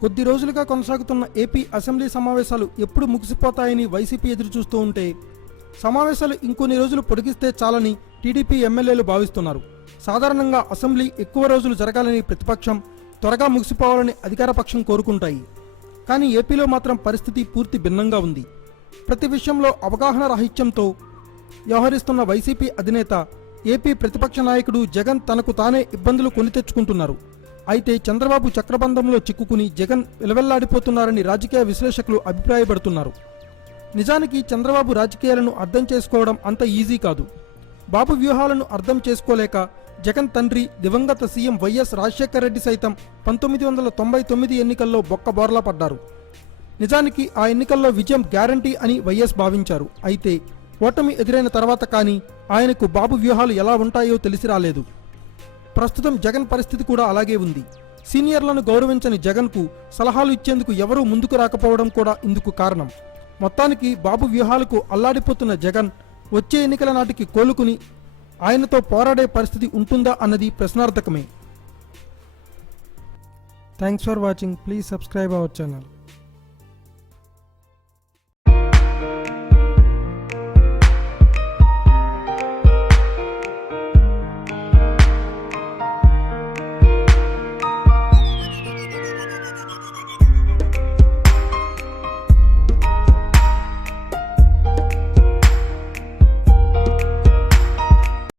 కొద్ది రోజులుగా కొనసాగుతున్న ఏపీ అసెంబ్లీ సమావేశాలు ఎప్పుడు ముగిసిపోతాయని వైసీపీ ఎదురుచూస్తూ ఉంటే సమావేశాలు ఇంకొన్ని రోజులు పొడిగిస్తే చాలని టీడీపీ ఎమ్మెల్యేలు భావిస్తున్నారు. సాధారణంగా అసెంబ్లీ ఎక్కువ రోజులు జరగాలని ప్రతిపక్షం, త్వరగా ముగిసిపోవాలని అధికారపక్షం కోరుకుంటాయి. కానీ ఏపీలో మాత్రం పరిస్థితి పూర్తి భిన్నంగా ఉంది. ప్రతి విషయంలో అవగాహన రాహిత్యంతో వ్యవహరిస్తున్న వైసీపీ అధినేత, ఏపీ ప్రతిపక్ష నాయకుడు జగన్ తనకు తానే ఇబ్బందులు కొని తెచ్చుకుంటున్నారు. అయితే చంద్రబాబు చక్రబంధంలో చిక్కుకుని జగన్ విలవెల్లాడిపోతున్నారని రాజకీయ విశ్లేషకులు అభిప్రాయపడుతున్నారు. నిజానికి చంద్రబాబు రాజకీయాలను అర్థం చేసుకోవడం అంత ఈజీ కాదు. బాబు వ్యూహాలను అర్థం చేసుకోలేక జగన్ తండ్రి దివంగత సీఎం వైఎస్ రాజశేఖర రెడ్డి సైతం 1999 ఎన్నికల్లో బొక్కబోర్లా పడ్డారు. నిజానికి ఆ ఎన్నికల్లో విజయం గ్యారంటీ అని వైఎస్ భావించారు. అయితే ఓటమి ఎదురైన తర్వాత కానీ ఆయనకు బాబు వ్యూహాలు ఎలా ఉంటాయో తెలిసి రాలేదు. ప్రస్తుతం జగన్ పరిస్థితి కూడా అలాగే ఉంది. సీనియర్లను గౌరవించని జగన్కు సలహాలు ఇచ్చేందుకు ఎవరూ ముందుకు రాకపోవడం కూడా ఇందుకు కారణం. మొత్తానికి బాబు వ్యూహాలకు అల్లాడిపోతున్న జగన్ వచ్చే ఎన్నికల నాటికి కోలుకుని ఆయనతో పోరాడే పరిస్థితి ఉంటుందా అన్నది ప్రశ్నార్థకమే. Thanks for watching. Please subscribe our channel.